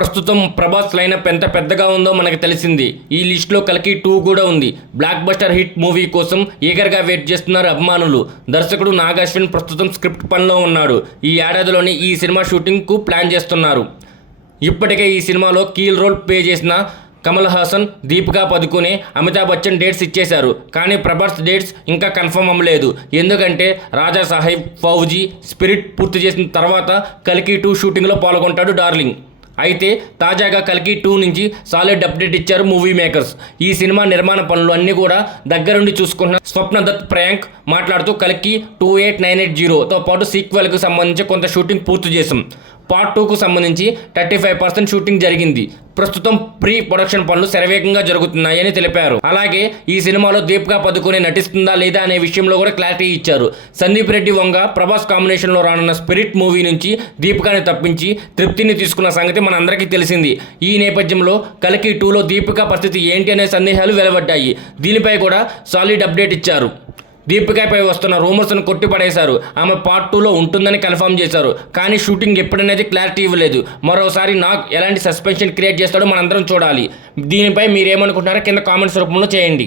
ప్రస్తుతం ప్రభాస్ లైనప్ ఎంత పెద్దగా ఉందో మనకు తెలిసింది. ఈ లిస్టులో కల్కి 2 కూడా ఉంది. బ్లాక్ బస్టర్ హిట్ మూవీ కోసం ఈగర్గా వెయిట్ చేస్తున్నారు అభిమానులు. దర్శకుడు నాగ్ అశ్విన్ ప్రస్తుతం స్క్రిప్ట్ పనిలో ఉన్నాడు. ఈ ఏడాదిలోనే ఈ సినిమా షూటింగ్కు ప్లాన్ చేస్తున్నారు. ఇప్పటికే ఈ సినిమాలో కీల్ రోల్ ప్లే చేసిన కమల్ హాసన్, దీపికా పదుకునే, అమితాబ్ బచ్చన్ డేట్స్ ఇచ్చేశారు. కానీ ప్రభాస్ డేట్స్ ఇంకా కన్ఫర్మ్ అవ్వలేదు. ఎందుకంటే రాజా సాహెబ్, ఫౌజీ, స్పిరిట్ పూర్తి చేసిన తర్వాత కల్కి 2 షూటింగ్లో పాల్గొంటాడు డార్లింగ్. అయితే తాజాగా కల్కి 2 నుంచి సాలిడ్ అప్డేట్ ఇచ్చారు మూవీ మేకర్స్. ఈ సినిమా నిర్మాణ పనులు అన్నీ కూడా దగ్గరుండి చూసుకుంటున్న స్వప్న దత్ ప్రియాంక్ మాట్లాడుతూ కల్కి 28980తో పాటు సీక్వెల్కు సంబంధించి కొంత షూటింగ్ పూర్తి చేశాం. పార్ట్ 2కు సంబంధించి 35% షూటింగ్ జరిగింది. ప్రస్తుతం ప్రీ ప్రొడక్షన్ పనులు శరవేగంగా జరుగుతున్నాయని తెలిపారు. అలాగే ఈ సినిమాలో దీపికా పదుకునే నటిస్తుందా లేదా అనే విషయంలో కూడా క్లారిటీ ఇచ్చారు. సందీప్ రెడ్డి వంగ ప్రభాస్ కాంబినేషన్లో రానున్న స్పిరిట్ మూవీ నుంచి దీపికాని తప్పించి తృప్తిని తీసుకున్న సంగతి మనందరికీ తెలిసింది. ఈ నేపథ్యంలో కల్కి 2లో దీపికా పరిస్థితి ఏంటి అనే సందేహాలు వెలువడ్డాయి. దీనిపై కూడా సాలిడ్ అప్డేట్ ఇచ్చారు. దీపికాపై వస్తున్న రూమర్స్ను కొట్టిపడేశారు. ఆమె పార్ట్ 2లో ఉంటుందని కన్ఫర్మ్ చేశారు. కానీ షూటింగ్ ఎప్పుడనేది క్లారిటీ ఇవ్వలేదు. మరోసారి నాగ్ ఎలాంటి సస్పెన్షన్ క్రియేట్ చేస్తాడో మనందరం చూడాలి. దీనిపై మీరేమనుకుంటున్నారో కింద కామెంట్స్ రూపంలో చేయండి.